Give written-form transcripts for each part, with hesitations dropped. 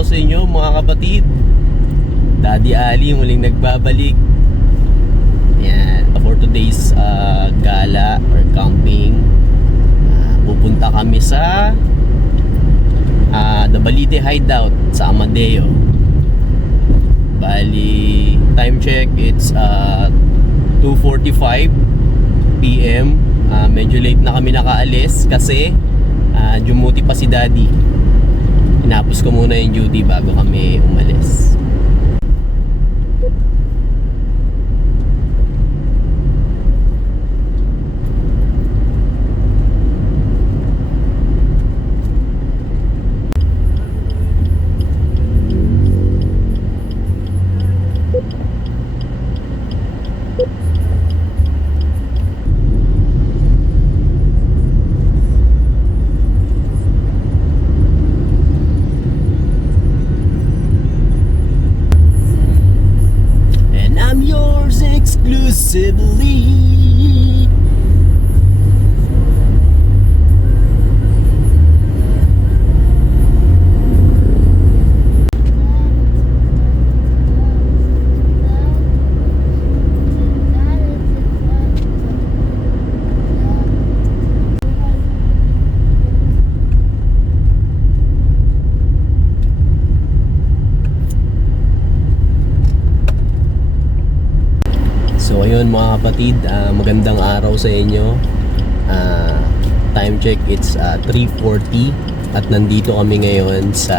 araw sa inyo mga kapatid. Daddy Ali muling nagbabalik. Yan, for today's gala or camping. Pupunta kami sa Dabalite Hideout sa Amadeo. Bali, time check, it's 2:45 PM. Medyo late na kami nakaalis kasi dumuti pa si Daddy. Inapos ko muna yung duty bago kami umalis. Exclusively. So ayun mga kapatid, magandang araw sa inyo. Time check, it's 3:40 at nandito kami ngayon sa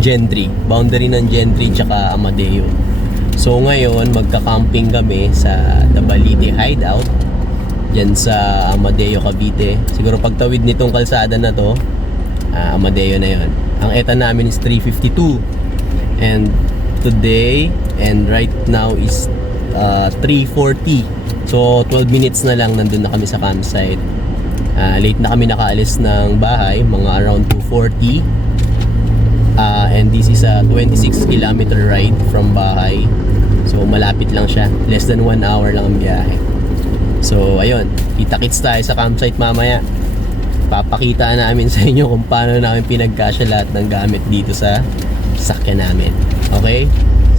Gentry, boundary ng Gentry tsaka Amadeo. So ngayon magka-camping kami sa Dabalite Hideout dyan sa Amadeo, Cavite. Siguro pagtawid nitong kalsada na to, Amadeo na yon. Ang ETA namin is 3:52 and today and right now is 3:40. So 12 minutes na lang nandun na kami sa campsite. Late na kami nakaalis ng bahay, mga around 2:40. And this is a 26 kilometer ride from bahay. So malapit lang siya, less than 1 hour lang ang biyahe. So ayun, kita-kits tayo sa campsite mamaya. Papakita namin sa inyo kung paano namin pinagkasya lahat ng gamit dito sa sakyan namin. Okay?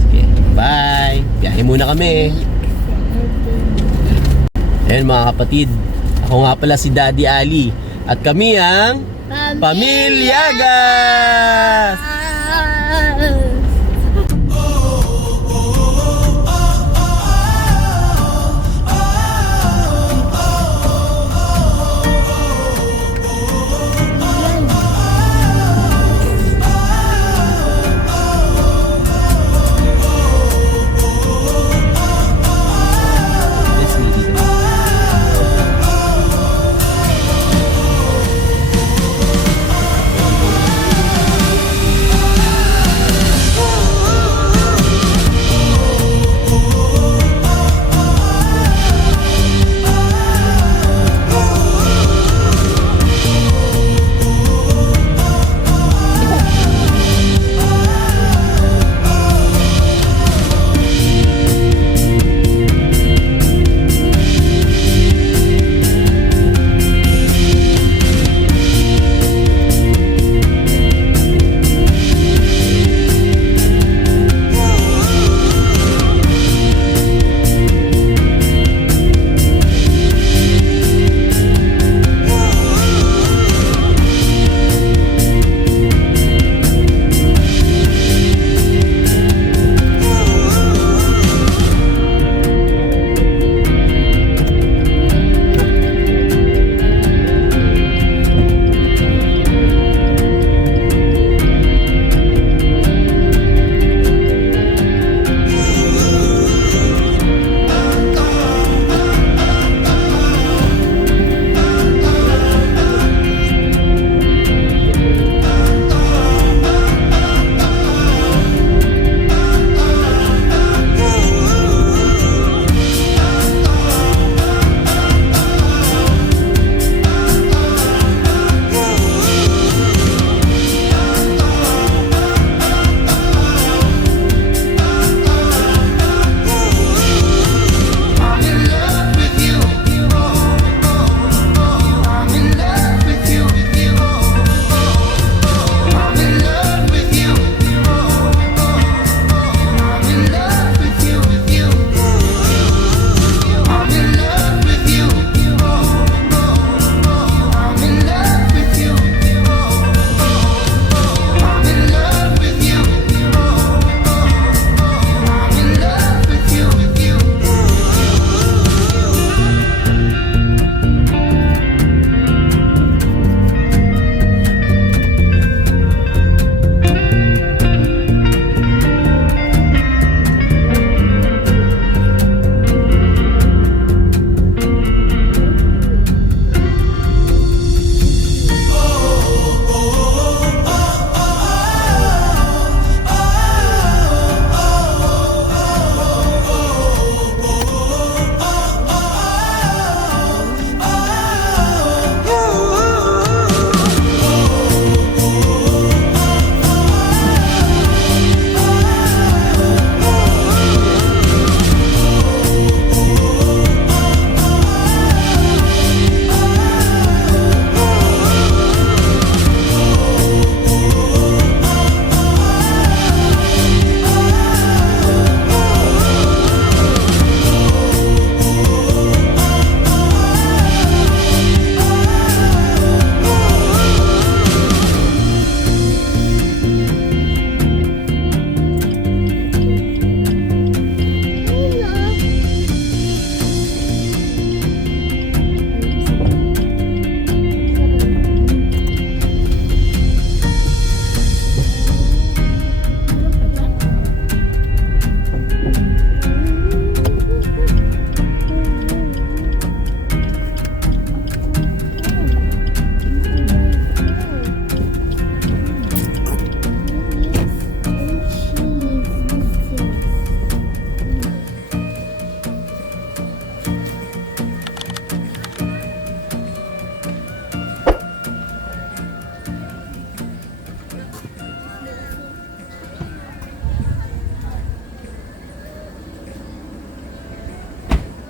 Sige, bye! Biyahe muna kami. Ayan mga kapatid, ako nga pala si Daddy Ali at kami ang Pamilyagas!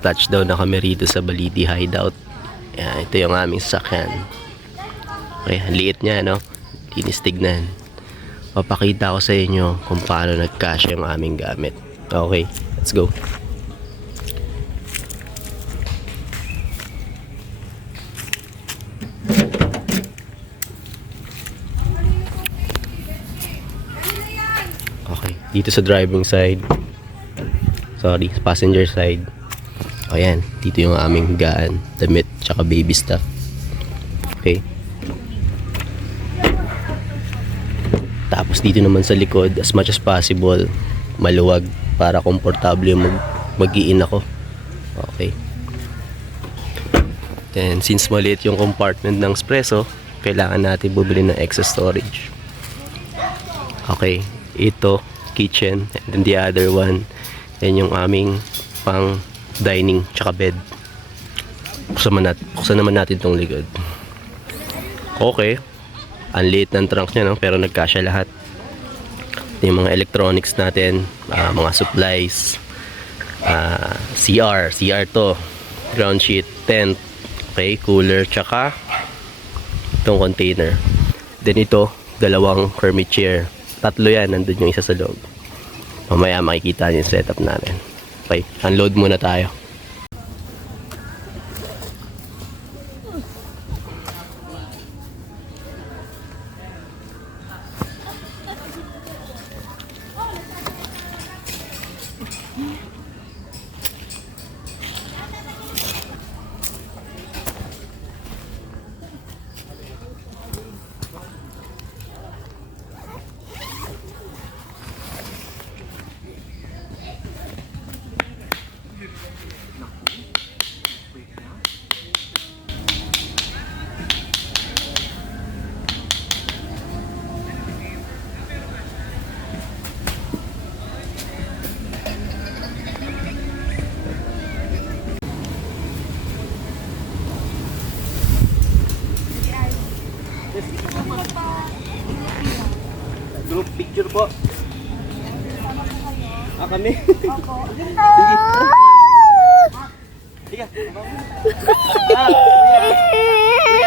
Touchdown na kami rito sa Balete Hideout. Ayan, ito yung aming sasakyan. Okay, ang liit niya, no? Linis tignan. Papakita ko sa inyo kung paano nagkasya yung aming gamit. Okay, let's go. Okay, dito sa driving side. Sorry, sa passenger side. O yan, dito yung aming higaan, damit, tsaka baby stuff. Okay. Tapos dito naman sa likod, as much as possible, maluwag para komportable yung mag-iin ako. Okay. Then, since maliit yung compartment ng espresso, kailangan natin bumili ng extra storage. Okay. Ito, kitchen, and then the other one, yan yung aming pang dining tsaka bed. Buksan naman natin itong likod. Okay. Ang liit ng trunk niya, no? Pero nagkasya lahat. Ito yung mga electronics natin, mga supplies, CR to, ground sheet, tent, okay, cooler, tsaka itong container. Then ito, dalawang hermit chair. 3 yan, nandun yung isa sa loob. Mamaya makikita niyo yung setup namin. Okay, unload muna tayo. Group picture po. Kami. Opo. Sige. Sige. Kuya.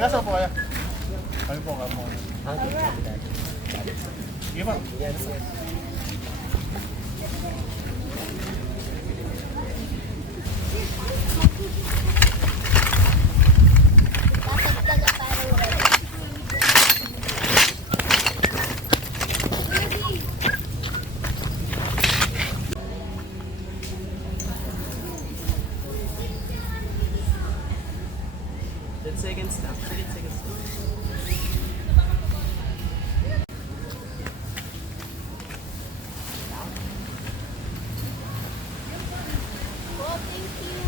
Nasa po kaya? Kami po kamo. Sige pa. Seconds lang. 30 seconds lang. Oh, thank you.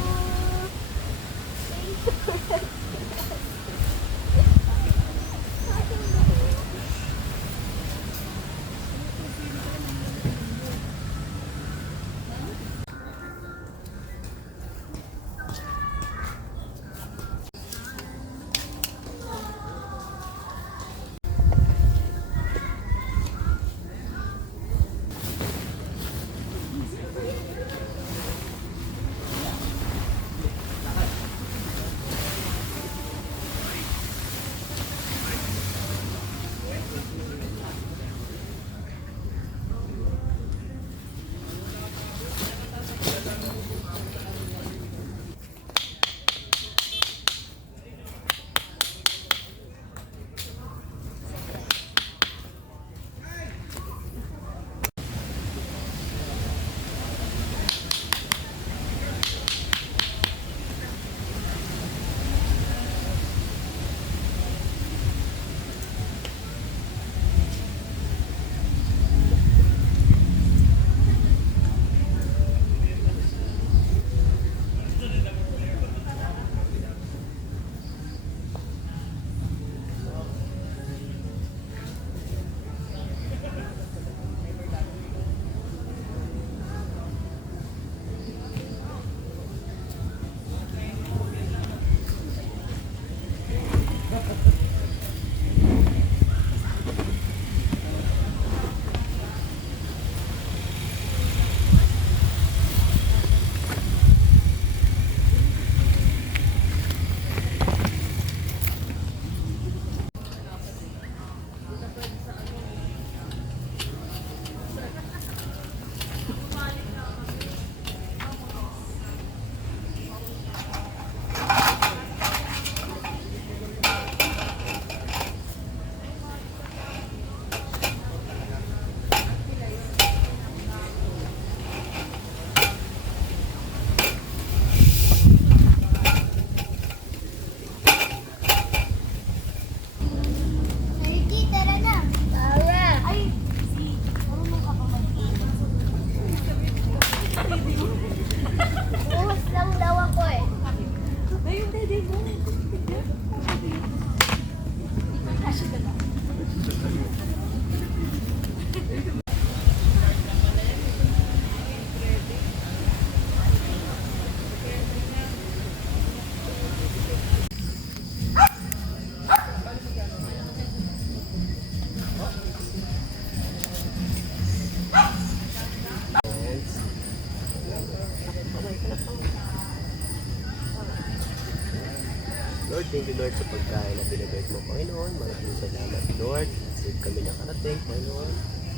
Lord, thank you Lord sa pagkain na pinagayat mo, Panginoon. Maraming salamat Lord. Save kami nakarating, Panginoon.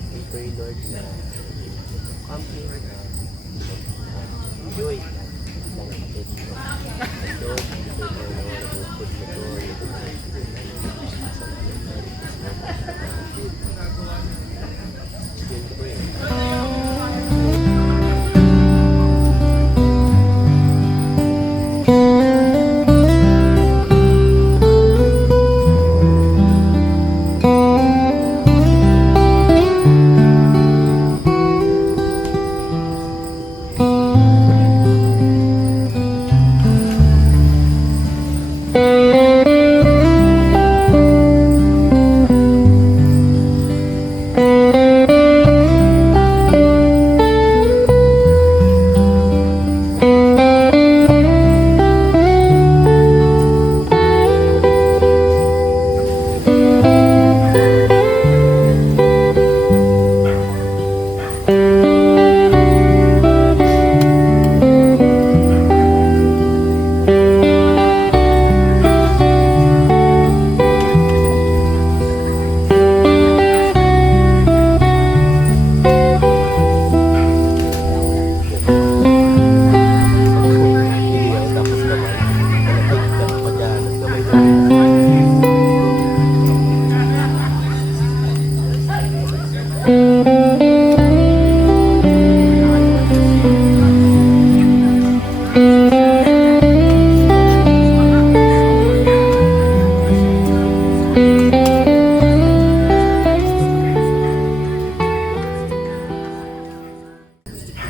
We pray Lord na camping na enjoy lang kapatid mo. At Lord, ito na food mo to. Ito na asal mo Lord. Yun ko eh.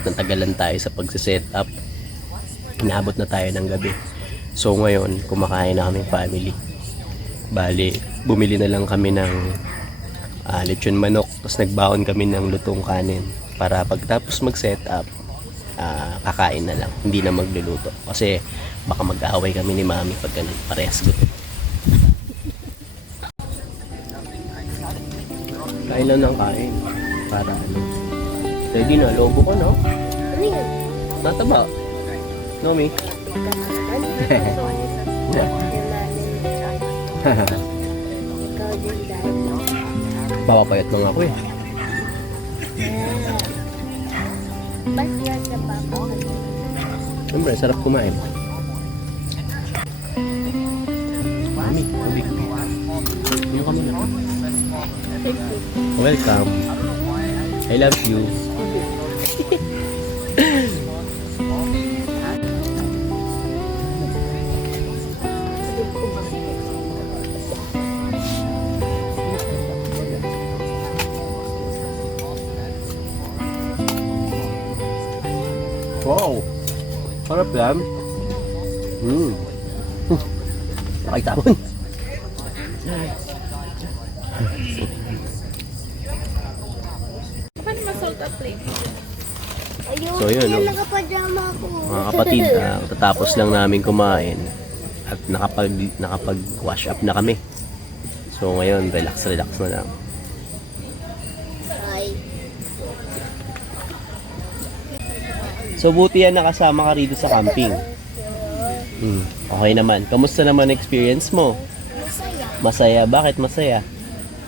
Natagalan tayo sa pagsiset up. Inabot na tayo ng gabi. So ngayon, kumakain na kami family. Bali, bumili na lang kami ng lechon manok. Tapos nagbaon kami ng lutong kanin. Para pagtapos mag-set up, kakain na lang. Hindi na magluluto. Kasi baka mag-aaway kami ni mami pag parehas gusto. Kain lang ng kain. Para ano. Ready na, lobo ko, no? Ano yun? Nataba. No, me? Ikaw din dahil. Papapayat lang ako eh. Ba't yan sa papa? Siyempre, sarap kumain. Mami, tubig. Ano ka muna? Welcome. I love you. Wow! Sarap yan. Nakitapon. Paano ma-salt up plate? Ayun, So, yun, no? nakapajama ako. Mga kapatid, tatapos lang namin kumain at nakapag-wash up na kami. So ngayon, relax na lang. Ay, So buti yan nakasama ka rito sa camping. Okay naman. Kamusta naman experience mo? masaya. Masaya? Bakit masaya?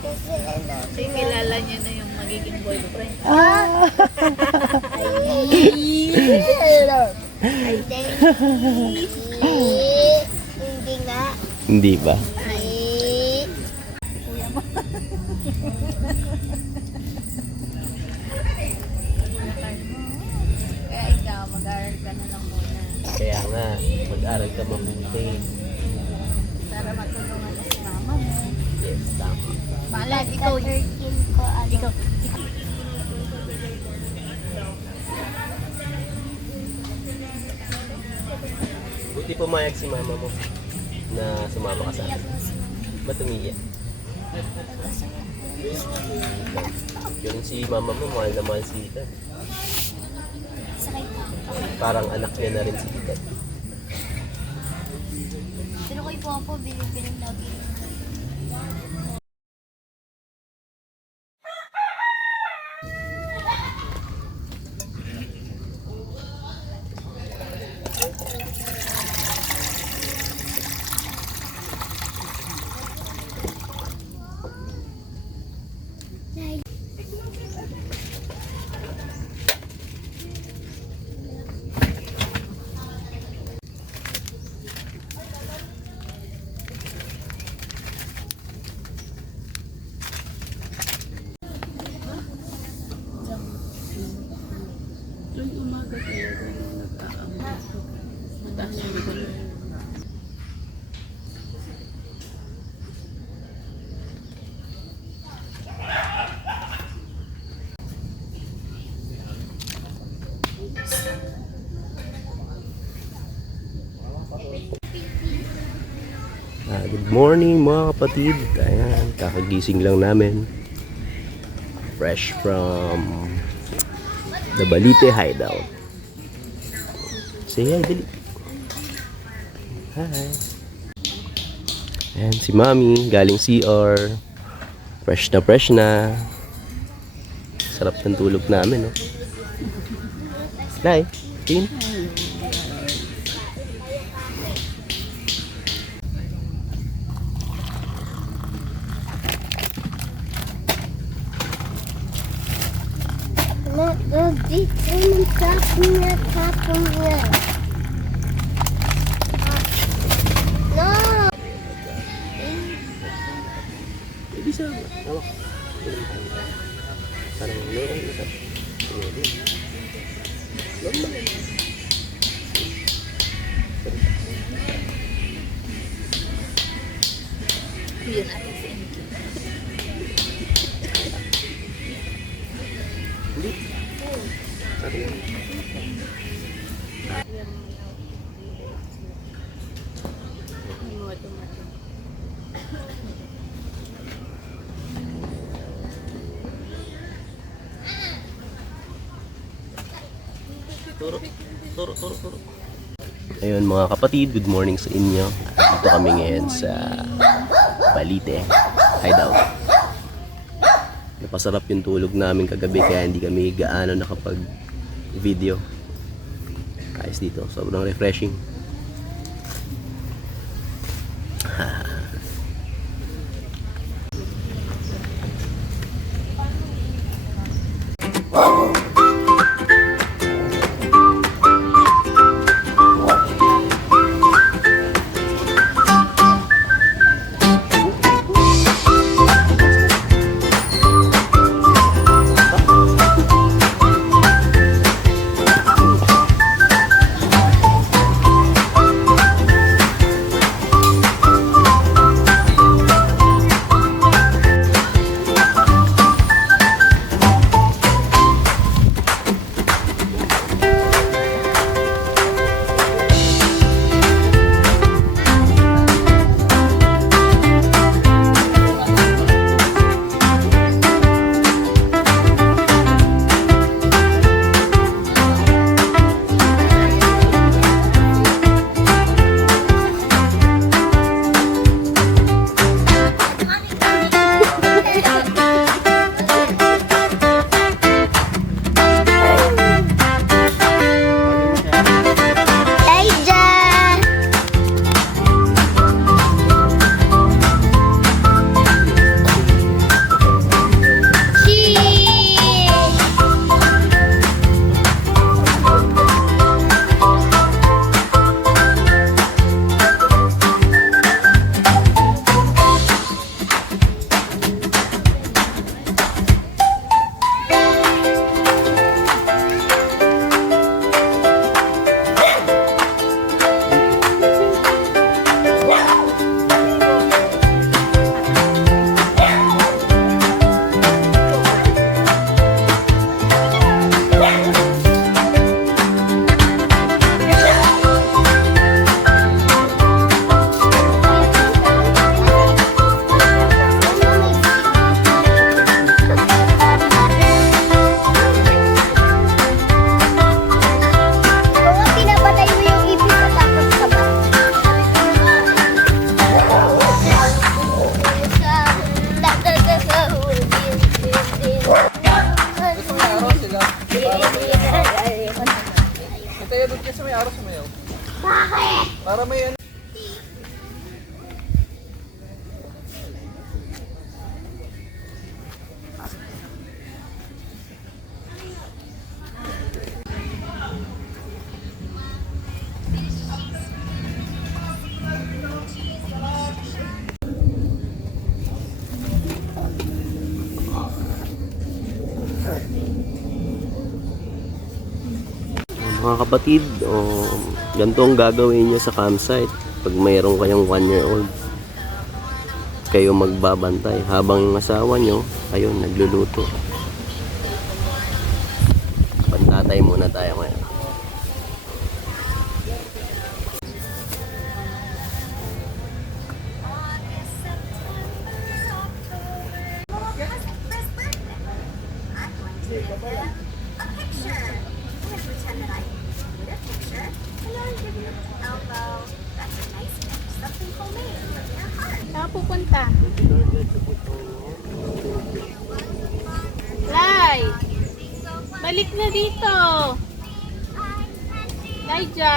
Kasi ano, Kasi kilala niya na yung magiging boyfriend. hindi nga. Hindi ba? Ay, Kaya ikaw, mag-aaral ka na lang muna. Kaya nga, mag-aral ka mabuti. Para matulungan na si mama mo. Yes, tama. Malay, ikaw, 13 ko, ano. ikaw, Buti pumayag si mama mo na sumama ka sa akin. Ba't umiyak? Yung si mama mo, mahal na mahal si Ethan. Sakay pa. Parang anak niya na rin si Ethan. Pero kay Popo, binibining lagi. Mataas yung gulo. Good morning mga kapatid. Ayan, kakagising lang namin. Fresh from the Balite Hideout. Say hi, dali. Hi. Ayan, si Mami, galing CR. Fresh na fresh na. Sarap ng tulog namin, no? Nay, tingin. Dito yung tapon na. No! Bisa. Hawak. Parang lorong isa. Yun natin si Enki. Turo. Ayun mga kapatid, good morning sa inyo. Dito kami ngayon sa Balite Hideout. Napasarap yung tulog namin kagabi kaya hindi kami gaano nakapag-video. Ayos dito, sobrang refreshing. Para may ano. mga kapatid, ganito ang gagawin nyo sa campsite pag mayroon kayong 1-year-old. Kayo magbabantay habang yung asawa nyo, ayun, nagluluto. Pantatay muna tayo ngayon. Saan pupunta? Lai! Balik na dito! Laija!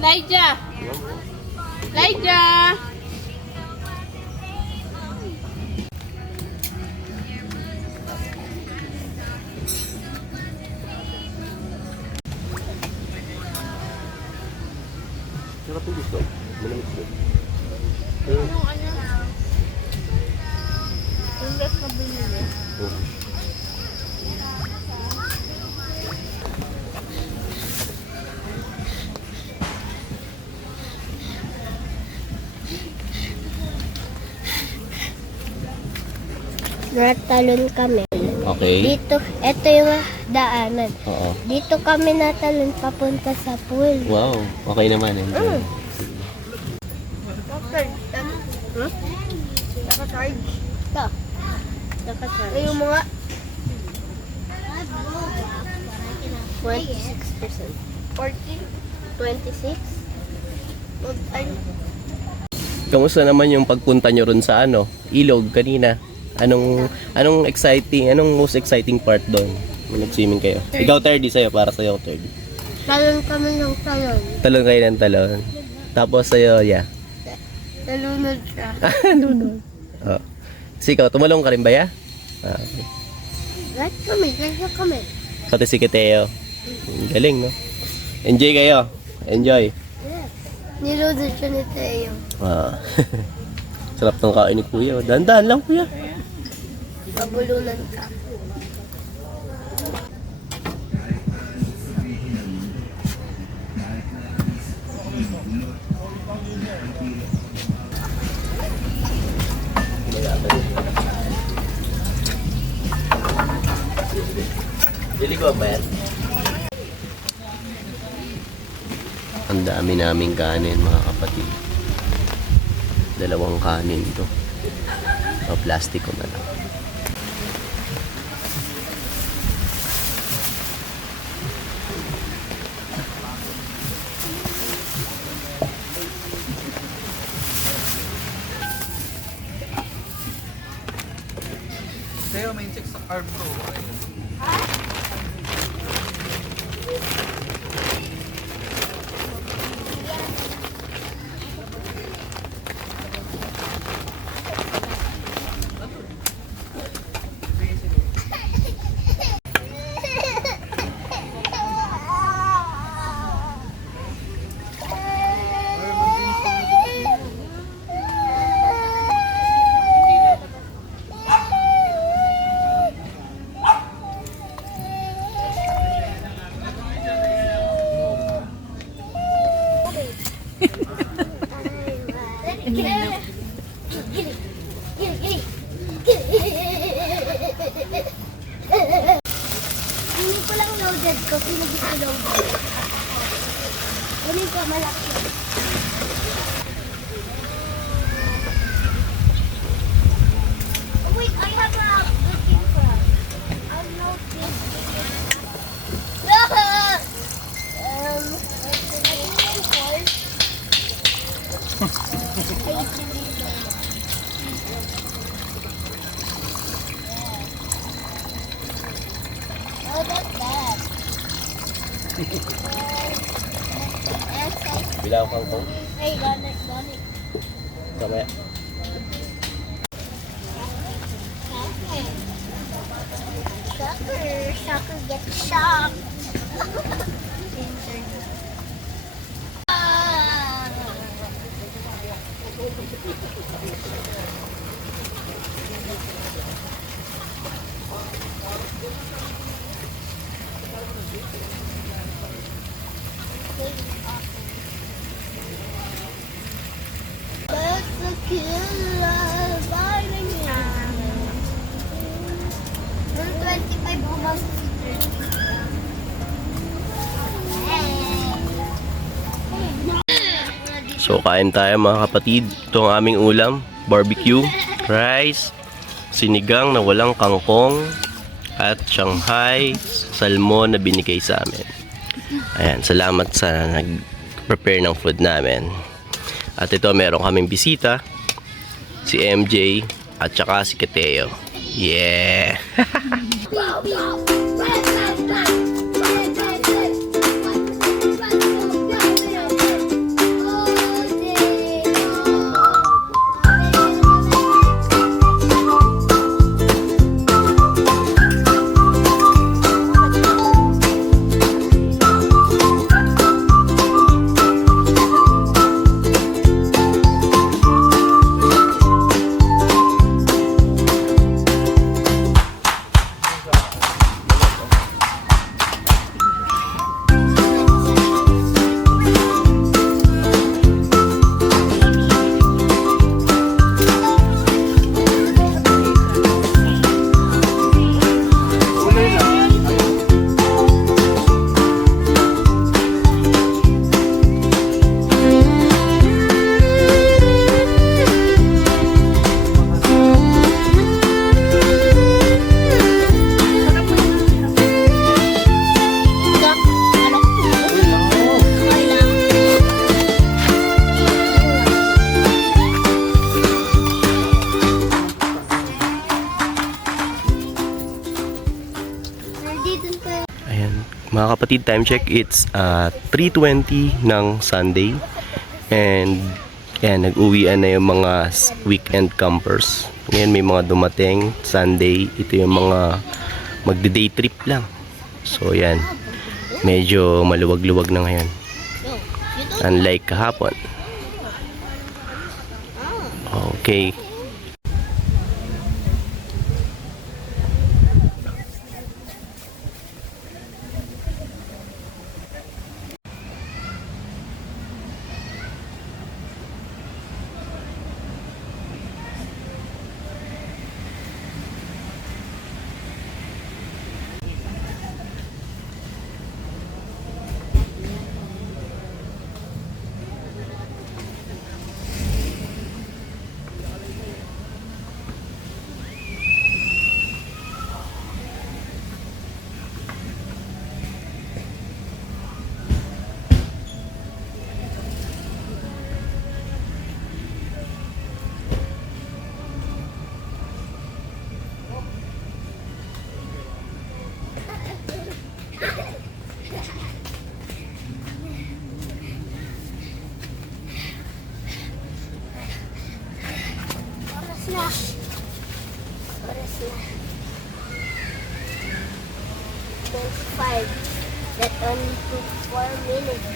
Laija! Laija! Sarap yung gusto. Malamig ko. Yung ano? Yung rest na binili. Natalon kami. Okay. Dito, ito yung daanan. Oo. Dito kami natalon papunta sa pool. Wow. Okay naman. Enjoy. Okay. Naka-charge. Ito. Naka-charge. Ay, yung mga 26%. 26? Ay, Kamusta naman yung pagpunta nyo ron sa ilog kanina? Anong most exciting part doon? Nag-swimming kayo. Ikaw, Terdy, sa'yo, para sa'yo, Terdy. talon kami ng talon. Talon kayo ng talon. Tapos sa'yo, yeah. Nalunod siya. Lunod. Oh. Kasi ikaw, tumalong ka rin ba, ya? Okay. Lahat kami. Pati si Kiteo. Galing, no? Enjoy kayo. Enjoy. Nilunod siya ni Teo. Ah. Sarap ng kain ni Kuya. Dahan-dahan lang, Kuya. Pabulunan ka. Dili ko ba yan? Ang dami naming kanin, mga kapatid. 2 kanin to. O, plastic ko na lang. Tayo, may check sa carb ko. Hindi ko lang loaded ko. Pinagin ko loaded. Kunin ko malaki. Oh, wait, I have a good frog. I'm not good. Oh, that's bad. Bilang kang kong. Hey, got it. Kamaya. Sucker gets shocked. So kain tayo mga kapatid. Ito ang aming ulam, barbecue, rice, sinigang na walang kangkong, at Shanghai salmon na binigay sa amin. Ayan, salamat sa nag-prepare ng food namin. At ito meron kaming bisita, si MJ at saka si Kateo. Yeah! Ayan, mga kapatid, time check, it's 3:20 ng Sunday. And ayan, nag-uwian na yung mga weekend campers. Ngayon may mga dumating Sunday. Ito yung mga magde-day trip lang. So ayan, medyo maluwag-luwag na ngayon, unlike kahapon. Okay. Oras na. 25. That only took 4 minutes.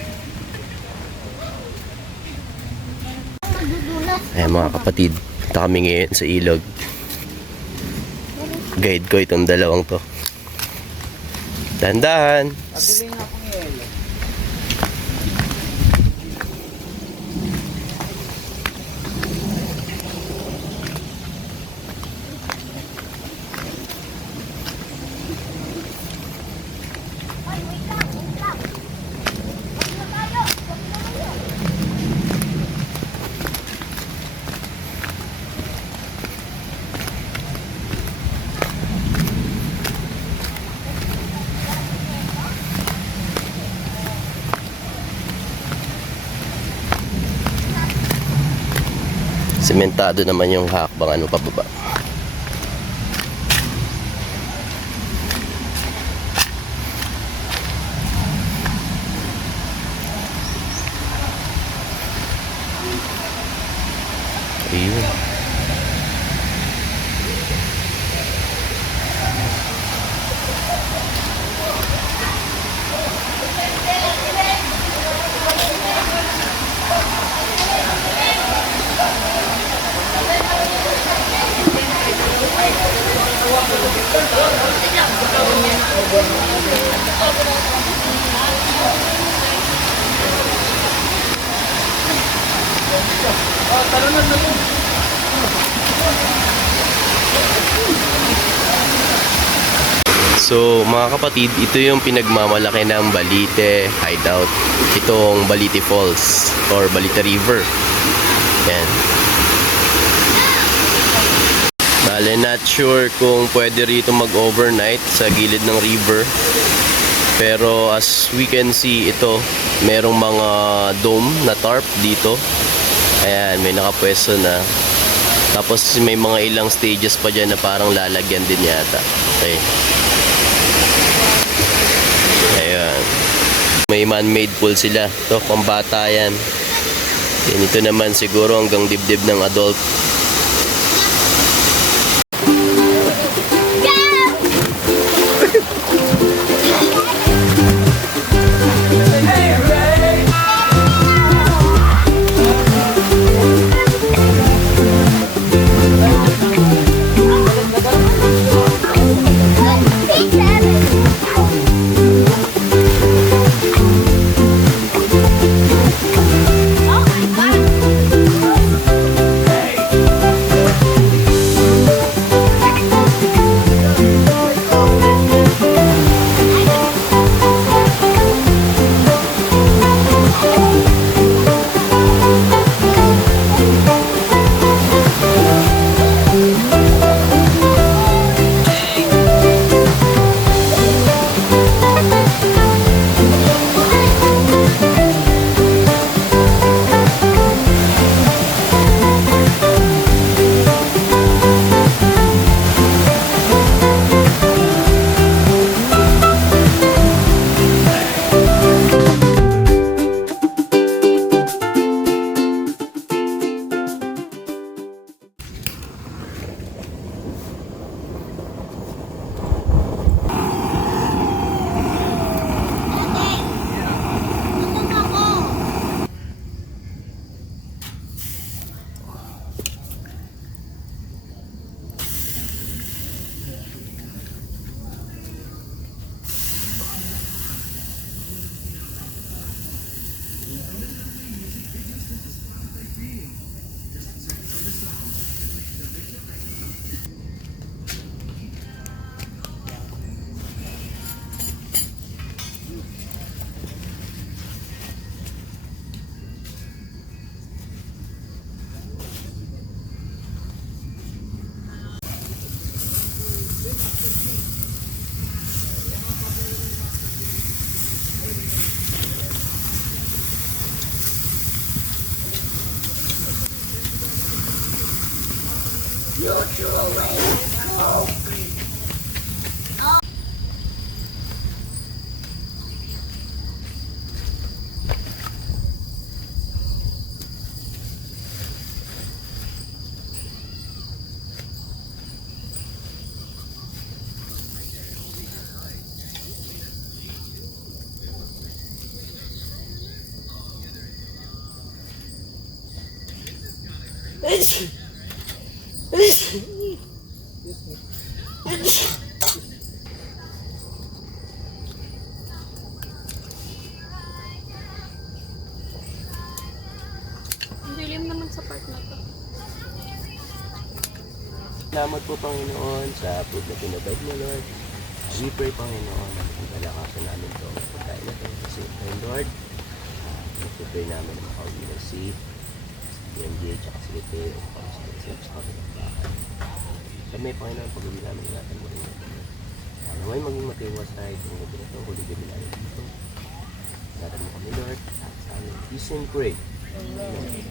Magudulas. Ayan mga kapatid, punta kami ngayon sa ilog. Guide ko itong dalawang to. Dahan-dahan. Sementado naman yung hakbangan mo pababa. Ayun. So mga kapatid, ito yung pinagmamalaki ng Balite Hideout. Itong Balite Falls or Balite River. Yan. Bale, not sure kung pwede rito mag-overnight sa gilid ng river. Pero as we can see, ito, merong mga dome na tarp dito. Ayan, may nakapwesto na. Tapos may mga ilang stages pa dyan na parang lalagyan din yata. Okay. Ayan. May man-made pool sila. Ito, pambata yan. Yan, ito naman siguro hanggang dibdib ng adult. Ang dilim naman sa part na to. Salamat po Panginoon sa food na pinabad mo Lord. We pray Panginoon na pagkalakasan namin ito. Pagkain na ito kasi Lord. Pag-pray namin na makauwi na si DMJ at si Lete o pang-sip sa kanilang bahay. Kami Panginoon, pag-uwi namin ingatan mo rin natin. Naway maging matiwas tayo itong gabi na ito. Huli gabi namin dito. Ingatan mo kami Lord at sa amin. Peace and pray. Amen.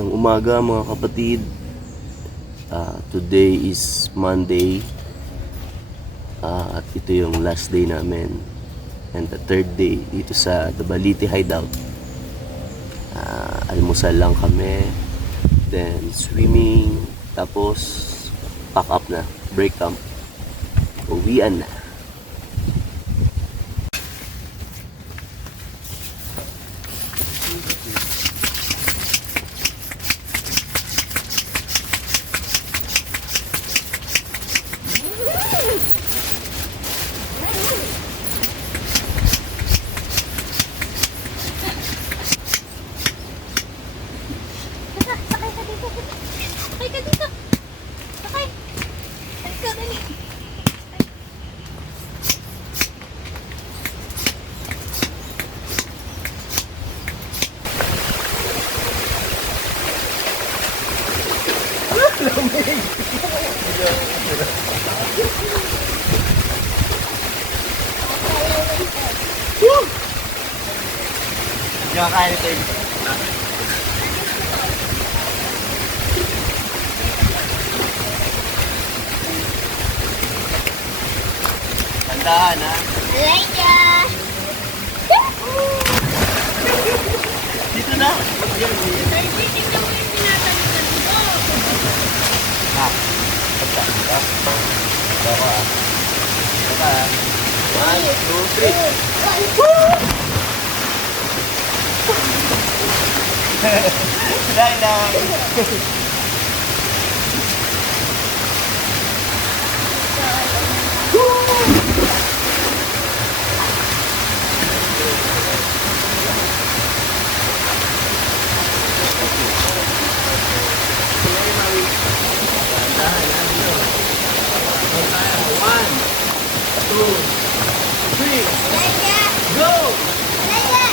Magandang umaga mga kapatid. Today is Monday. At ito yung last day namin. And the third day dito sa Dabalite Hideout. Almusal lang kami. Then swimming. Tapos pack up na. Break camp. Uwian na. Sakay ka dito. Sakay ka dito. Sakay. Sakay ka dali. Hindi ka kaya nito yun. Tandahan ha. Laika. Dito na. Ay, tignan mo yung tinatalikan ko. One, two, three. Dahil lang. One, two, three, Laika. go! Laika.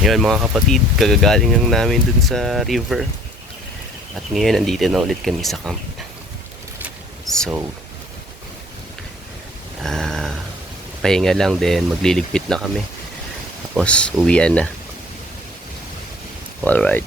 Yun mga kapatid, kagagaling lang namin dun sa river. At ngayon, andito na ulit kami sa camp. So, pahinga lang din, magliligpit na kami. Tapos, uwian na. Alright.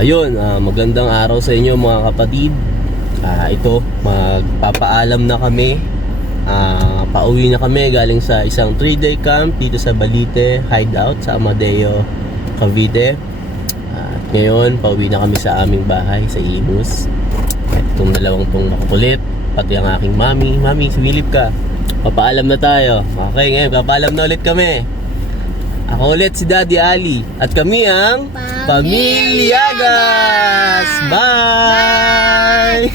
Ayun, magandang araw sa inyo mga kapatid. Ito, magpapaalam na kami. Pauwi na kami galing sa isang 3-day camp dito sa Balite Hideout sa Amadeo, Cavite. At ngayon, pauwi na kami sa aming bahay sa Imus. At itong dalawang tong makukulit, pati ang aking mami. Mami, sumilip ka. Papaalam na tayo. Okay, ngayon, papaalam na ulit kami. Ako ulit si Daddy Ali. At kami ang Pamilyagas! Bye!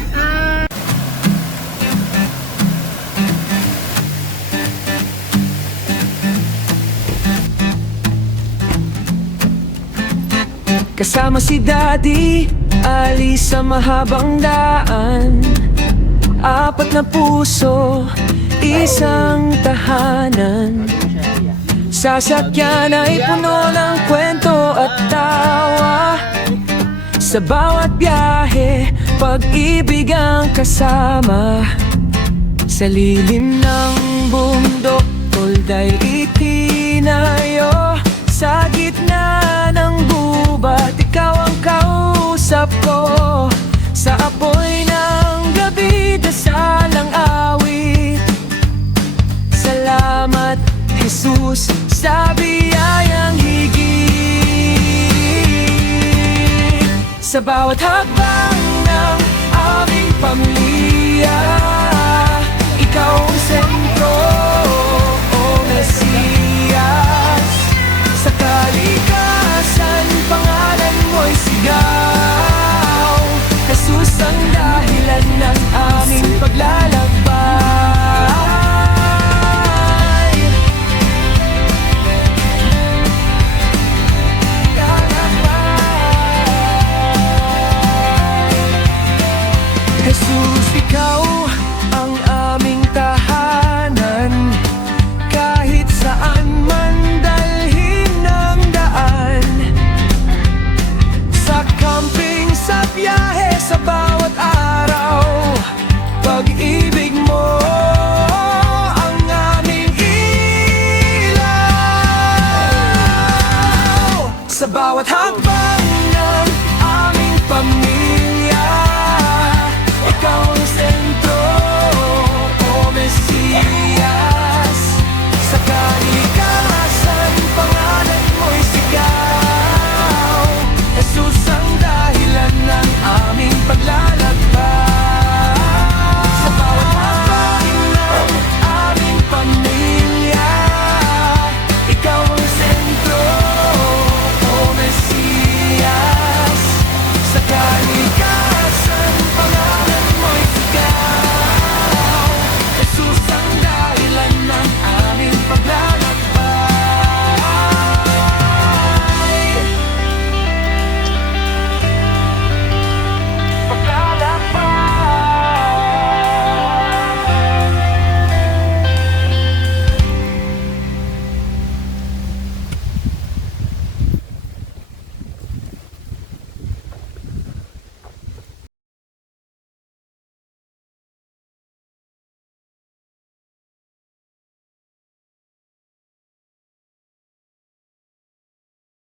Kasama si Daddy Ali sa mahabang daan. 4 na puso, isang tahanan. sasakyan ay puno ng kwento at tawa. Sa bawat biyahe, pag-ibig ang kasama. Sa lilim ng bundok, tolday itinayo. Sa gitna ng gubat, ikaw ang kausap ko. Sa apoy ng gabi, dasal ang awit. Salamat, Jesus, sa biyayang higit. Sa bawat hakbang ng aming pamilya, ikaw ang sentro